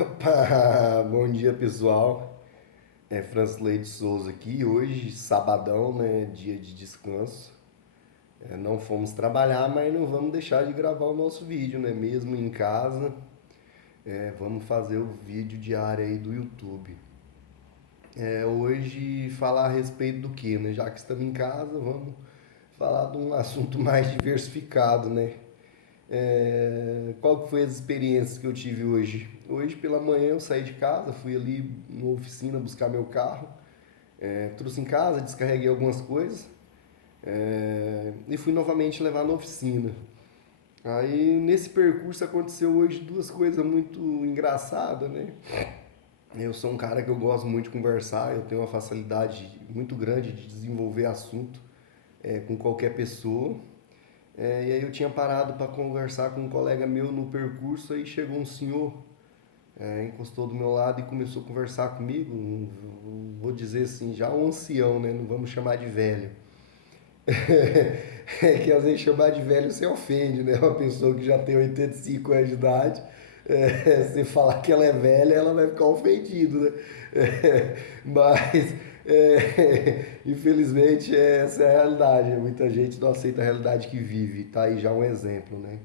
Opa, bom dia pessoal, é Francisleide de Souza aqui. Hoje, sabadão, né? Dia de descanso. Não fomos trabalhar, mas não vamos deixar de gravar o nosso vídeo, né? Mesmo em casa, vamos fazer o vídeo diário aí do YouTube. Hoje, falar a respeito do que, né? Já que estamos em casa, vamos falar de um assunto mais diversificado, né? Qual que foi as experiências que eu tive hoje? Hoje pela manhã eu saí de casa, fui ali na oficina buscar meu carro, trouxe em casa, descarreguei algumas coisas, e fui novamente levar na oficina. Aí nesse percurso aconteceu hoje duas coisas muito engraçadas, né? Eu sou um cara que eu gosto muito de conversar, eu tenho uma facilidade muito grande de desenvolver assunto com qualquer pessoa. E aí eu tinha parado para conversar com um colega meu no percurso, aí chegou um senhor, encostou do meu lado e começou a conversar comigo. Vou dizer assim, já um ancião, né? Não vamos chamar de velho. É que às vezes chamar de velho você ofende, né? Uma pessoa que já tem 85 anos de idade, você falar que ela é velha, ela vai ficar ofendida, né? Mas, infelizmente, essa é a realidade. Muita gente não aceita a realidade que vive. Tá aí já um exemplo, né?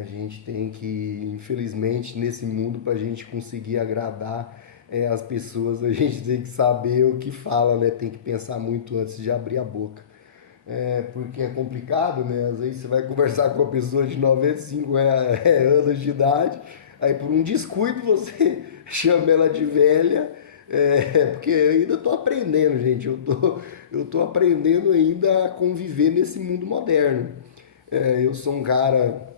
A gente tem que, infelizmente, nesse mundo, para a gente conseguir agradar as pessoas, a gente tem que saber o que fala, né? Tem que pensar muito antes de abrir a boca. Porque é complicado, né? Às vezes você vai conversar com uma pessoa de 95 anos de idade, aí por um descuido você chama ela de velha, porque eu ainda estou aprendendo, gente. Eu tô aprendendo ainda a conviver nesse mundo moderno. Eu sou um cara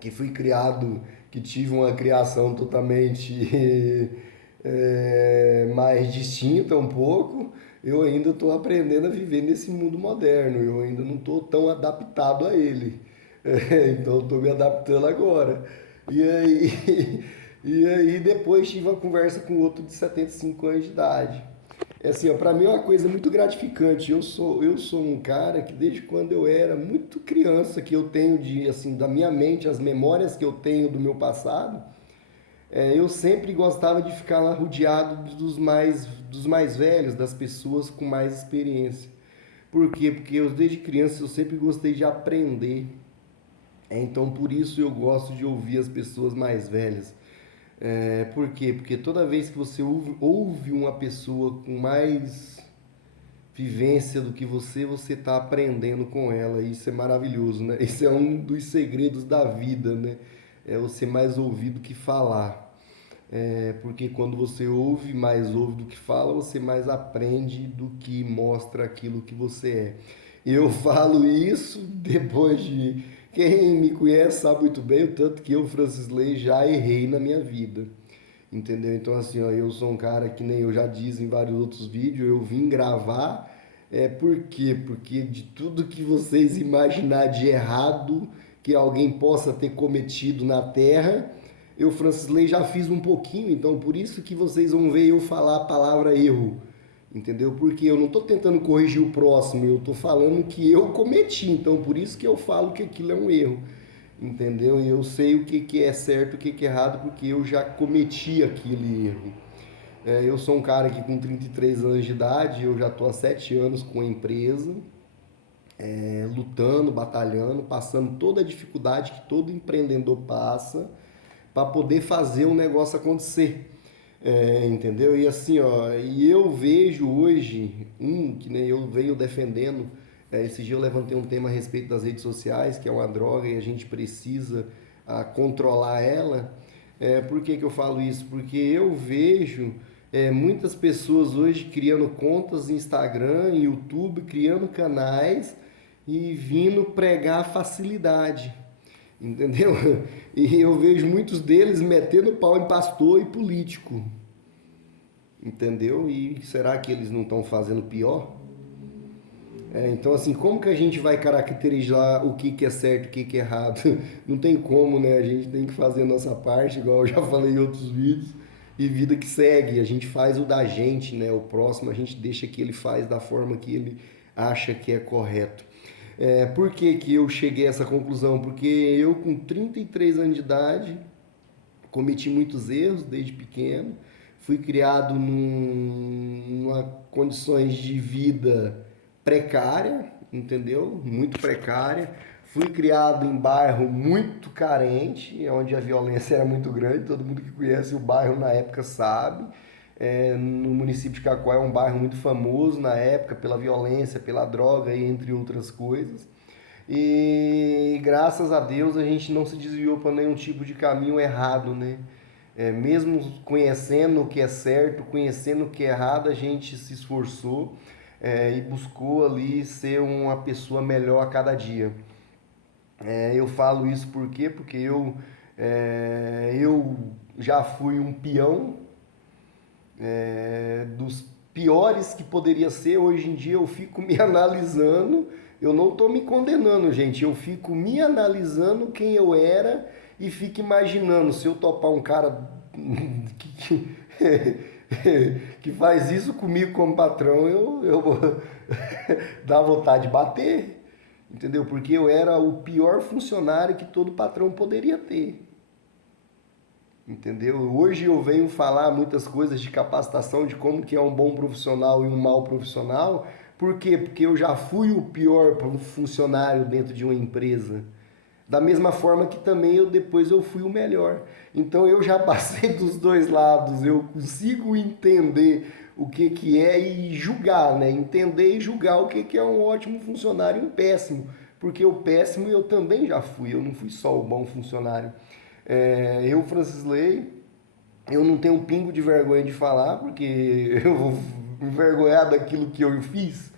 que fui criado, que tive uma criação totalmente mais distinta um pouco. Eu ainda estou aprendendo a viver nesse mundo moderno, eu ainda não estou tão adaptado a ele. Então estou me adaptando agora. E aí, e aí depois tive uma conversa com outro de 75 anos de idade. É assim, para mim é uma coisa muito gratificante. Eu sou um cara que desde quando eu era muito criança, que eu tenho de assim da minha mente, as memórias que eu tenho do meu passado, eu sempre gostava de ficar lá rodeado dos mais velhos, das pessoas com mais experiência. Por quê? Porque eu desde criança eu sempre gostei de aprender. Então por isso eu gosto de ouvir as pessoas mais velhas. Por quê? Porque toda vez que você ouve uma pessoa com mais vivência do que você está aprendendo com ela. E isso é maravilhoso, né? Isso é um dos segredos da vida, né? É você mais ouvir do que falar. Porque quando você mais ouve do que fala, você mais aprende do que mostra aquilo que você é. Eu falo isso depois de. Quem me conhece sabe muito bem o tanto que eu, Francis Lei, já errei na minha vida. Entendeu? Então, assim, ó, eu sou um cara que nem eu já disse em vários outros vídeos, eu vim gravar. Por quê? Porque de tudo que vocês imaginar de errado que alguém possa ter cometido na Terra, eu, Francis Lei, já fiz um pouquinho, então por isso que vocês vão ver eu falar a palavra erro. Entendeu? Porque eu não estou tentando corrigir o próximo, eu estou falando que eu cometi, então por isso que eu falo que aquilo é um erro. Entendeu? E eu sei o que, que é certo e o que, que é errado, porque eu já cometi aquele erro. Eu sou um cara que com 33 anos de idade, eu já estou há 7 anos com a empresa, lutando, batalhando, passando toda a dificuldade que todo empreendedor passa para poder fazer o negócio acontecer. Entendeu? E assim, ó, e eu vejo hoje que nem eu venho defendendo. Esse dia eu levantei um tema a respeito das redes sociais, que é uma droga e a gente precisa controlar ela. Por que, que eu falo isso? Porque eu vejo muitas pessoas hoje criando contas no Instagram, YouTube, criando canais e vindo pregar facilidade. Entendeu? E eu vejo muitos deles metendo pau em pastor e político. Entendeu? E será que eles não estão fazendo pior? Então, assim, como que a gente vai caracterizar o que, que é certo e o que, que é errado? Não tem como, né? A gente tem que fazer a nossa parte, igual eu já falei em outros vídeos, e vida que segue. A gente faz o da gente, né? O próximo a gente deixa que ele faz da forma que ele acha que é correto. Por que, que eu cheguei a essa conclusão? Porque eu, com 33 anos de idade, Cometi muitos erros desde pequeno, fui criado numa condições de vida precária, entendeu? Muito precária. Fui criado em bairro muito carente, onde a violência era muito grande, todo mundo que conhece o bairro na época sabe. No município de Cacoal é um bairro muito famoso na época pela violência, pela droga e entre outras coisas. E graças a Deus a gente não se desviou para nenhum tipo de caminho errado, né? Mesmo conhecendo o que é certo, conhecendo o que é errado, a gente se esforçou e buscou ali ser uma pessoa melhor a cada dia. Eu falo isso por quê? Porque eu já fui um peão dos piores que poderia ser. Hoje em dia eu fico me analisando, eu não estou me condenando, gente, eu fico me analisando quem eu era e fico imaginando se eu topar um cara que faz isso comigo como patrão, eu vou dar vontade de bater, entendeu? Porque eu era o pior funcionário que todo patrão poderia ter. Entendeu? Hoje eu venho falar muitas coisas de capacitação, de como que é um bom profissional e um mau profissional. Por quê? Porque eu já fui o pior funcionário dentro de uma empresa. Da mesma forma que também depois eu fui o melhor. Então eu já passei dos dois lados, eu consigo entender o que é e julgar, né? Entender e julgar o que é um ótimo funcionário e um péssimo. Porque o péssimo eu também já fui, eu não fui só o bom funcionário. Eu, Francis Ley, eu não tenho um pingo de vergonha de falar, porque eu vou me envergonhar daquilo que eu fiz.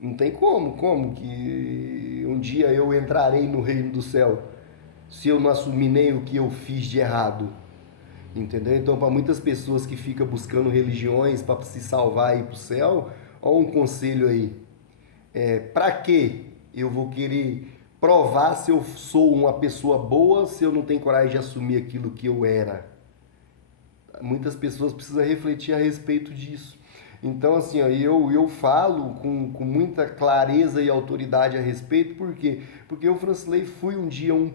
Não tem como que um dia eu entrarei no reino do céu se eu não assumir nem o que eu fiz de errado. Entendeu? Então, para muitas pessoas que ficam buscando religiões para se salvar e ir para o céu, ó um conselho aí. Para que eu vou querer provar se eu sou uma pessoa boa se eu não tenho coragem de assumir aquilo que eu era? Muitas pessoas precisam refletir a respeito disso. Então, assim, ó, eu falo com muita clareza e autoridade a respeito, por quê? Porque eu, Francilei, fui um dia um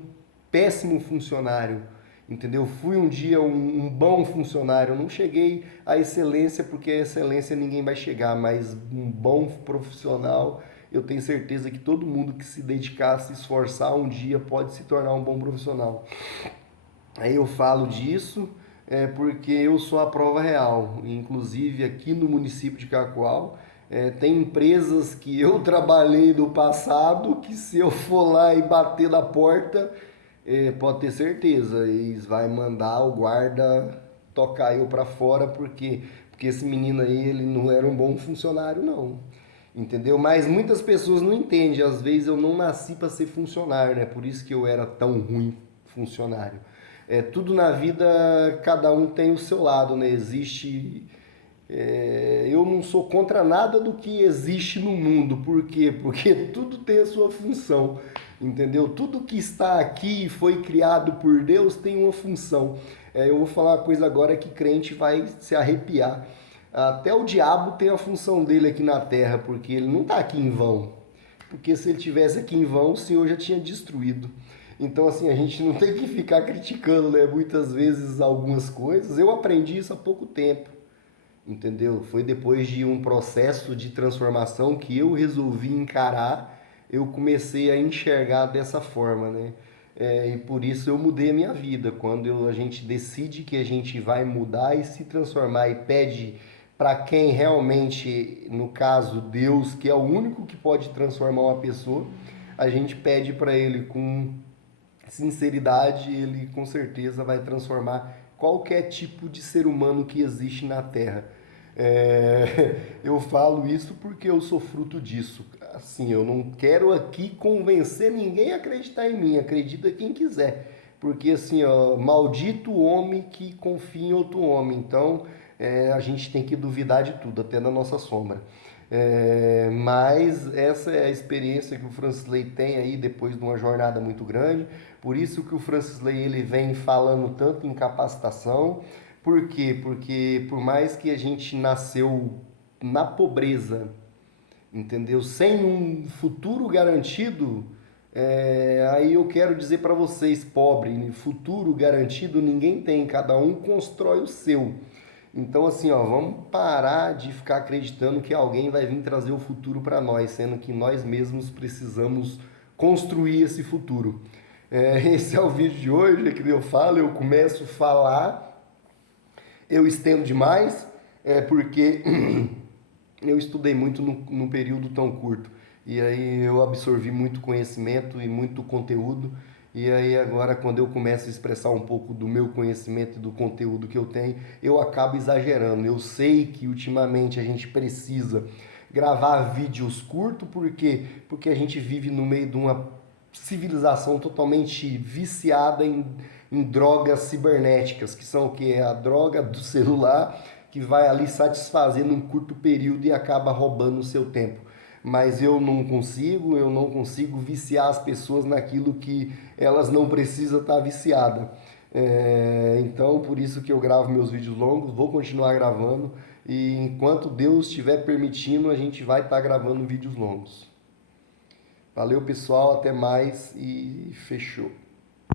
péssimo funcionário, entendeu? Fui um dia um bom funcionário. Eu não cheguei à excelência, porque a excelência ninguém vai chegar, mas um bom profissional, eu tenho certeza que todo mundo que se dedicar, se esforçar um dia pode se tornar um bom profissional. Aí eu falo disso porque eu sou a prova real. Inclusive aqui no município de Cacoal, tem empresas que eu trabalhei no passado que se eu for lá e bater na porta, pode ter certeza, eles vai mandar o guarda tocar eu para fora porque esse menino aí ele não era um bom funcionário não. Entendeu? Mas muitas pessoas não entendem. Às vezes eu não nasci para ser funcionário, né? Por isso que eu era tão ruim funcionário. Tudo na vida, cada um tem o seu lado, né? Eu não sou contra nada do que existe no mundo. Por quê? Porque tudo tem a sua função, entendeu? Tudo que está aqui e foi criado por Deus tem uma função. Eu vou falar uma coisa agora que crente vai se arrepiar. Até o diabo tem a função dele aqui na terra, porque ele não está aqui em vão. Porque se ele tivesse aqui em vão, o Senhor já tinha destruído. Então, assim, a gente não tem que ficar criticando, né, muitas vezes algumas coisas. Eu aprendi isso há pouco tempo, entendeu? Foi depois de um processo de transformação que eu resolvi encarar, eu comecei a enxergar dessa forma, né? E por isso eu mudei a minha vida. Quando a gente decide que a gente vai mudar e se transformar e pede para quem realmente, no caso Deus, que é o único que pode transformar uma pessoa, a gente pede para ele com sinceridade, ele com certeza vai transformar qualquer tipo de ser humano que existe na Terra. Eu falo isso porque eu sou fruto disso. Assim, eu não quero aqui convencer ninguém a acreditar em mim, acredita quem quiser. Porque assim, ó, maldito o homem que confia em outro homem. Então, a gente tem que duvidar de tudo, até da nossa sombra. Mas essa é a experiência que o Francisley tem aí depois de uma jornada muito grande. Por isso que o Francisley ele vem falando tanto em capacitação. Por quê? Porque por mais que a gente nasceu na pobreza, entendeu? Sem um futuro garantido, Aí eu quero dizer para vocês, pobre, futuro garantido ninguém tem, cada um constrói o seu. Então assim, ó, vamos parar de ficar acreditando que alguém vai vir trazer o futuro para nós, sendo que nós mesmos precisamos construir esse futuro. Esse é o vídeo de hoje, é que eu falo, eu começo a falar, eu estendo demais, porque eu estudei muito num período tão curto. E aí eu absorvi muito conhecimento e muito conteúdo. E aí agora quando eu começo a expressar um pouco do meu conhecimento e do conteúdo que eu tenho, eu acabo exagerando. Eu sei que ultimamente a gente precisa gravar vídeos curtos, por quê? Porque a gente vive no meio de uma civilização totalmente viciada em drogas cibernéticas, que são o que? É a droga do celular que vai ali satisfazer num curto período e acaba roubando o seu tempo. Mas eu não consigo viciar as pessoas naquilo que elas não precisam estar viciadas. Então, por isso que eu gravo meus vídeos longos, vou continuar gravando e enquanto Deus estiver permitindo, a gente vai estar gravando vídeos longos. Valeu, pessoal, até mais e fechou.